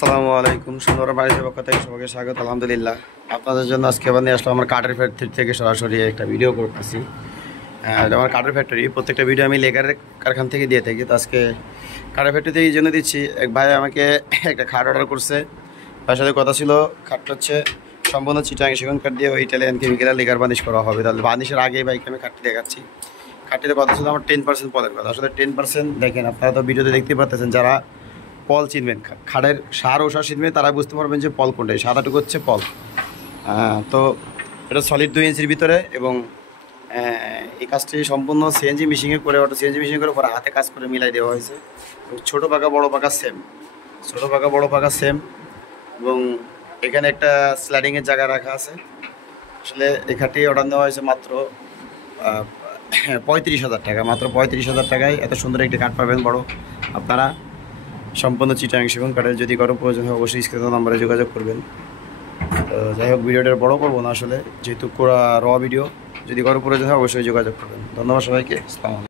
আসসালামু আলাইকুম, সুন্দর বাড়ির পক্ষ থেকে সবাইকে স্বাগত। আলহামদুলিল্লাহ, আপনাদের জন্য আজকে আবার নিয়ে আসলাম আমার কাঠের ফ্যাক্টরি থেকে সরাসরি একটা ভিডিও করতেছি। এটা আমার কাঠের ফ্যাক্টরি, প্রত্যেকটা ভিডিও আমি লেকারের কারখানা থেকে দিয়ে থাকি। তো আজকে কাঠের ফ্যাক্টরিতে এই জন্য দিচ্ছি, এক ভাই আমাকে একটা খাট অর্ডার করছে। তার সাথে কথা ছিল, খাটটা হচ্ছে সম্পূর্ণ চিটাং সেগুন কাঠ দিয়ে ওই ইটালিয়ান কেমিক্যাল লেকার বার্নিশ করা হবে। তাহলে বার্নিশের আগে বাইকে আমি খাটটি দেখাচ্ছি। খাটটিতে কথা ছিল আমার 10% পদের কথা। আসলে 10% দেখেন, আপনারা তো ভিডিওতে দেখতে পাচ্ছেন, যারা পল চিনবেন, খাড়ের সার ওষা চিনবেন, তারা বুঝতে পারবেন যে পল কোনটা। এই সাদাটুকু হচ্ছে পল। তো এটা সলিড 2 ইঞ্চির ভিতরে, এবং এই কাজটি সম্পূর্ণ সিএনজি মেশিনে করে, ওটা সিএনজি মেশিন করে পরে হাতে কাজ করে মিলাই দেওয়া হয়েছে। ছোটো পাকা বড়ো পাকা সেম, ছোটো পাকা বড়ো পাকা সেম। এবং এখানে একটা স্লাইডিংয়ের জায়গা রাখা আছে। আসলে এই খাটটি অর্ডার দেওয়া হয়েছে মাত্র 35,000 টাকা। মাত্র 35,000 টাকায় এত সুন্দর একটি কাঠ পাবেন বড় আপনারা। সম্পূর্ণ চিটাং সেগুন কাঠের। যদি কারো প্রয়োজন হয় অবশ্যই স্ক্রিনের নাম্বারে যোগাযোগ করবেন। তো যাই হোক, ভিডিওটা বড় করবো না আসলে, যেহেতু র ভিডিও। যদি কারো প্রয়োজন হয় অবশ্যই যোগাযোগ করবেন। ধন্যবাদ সবাইকে। আসসালামু আলাইকুম।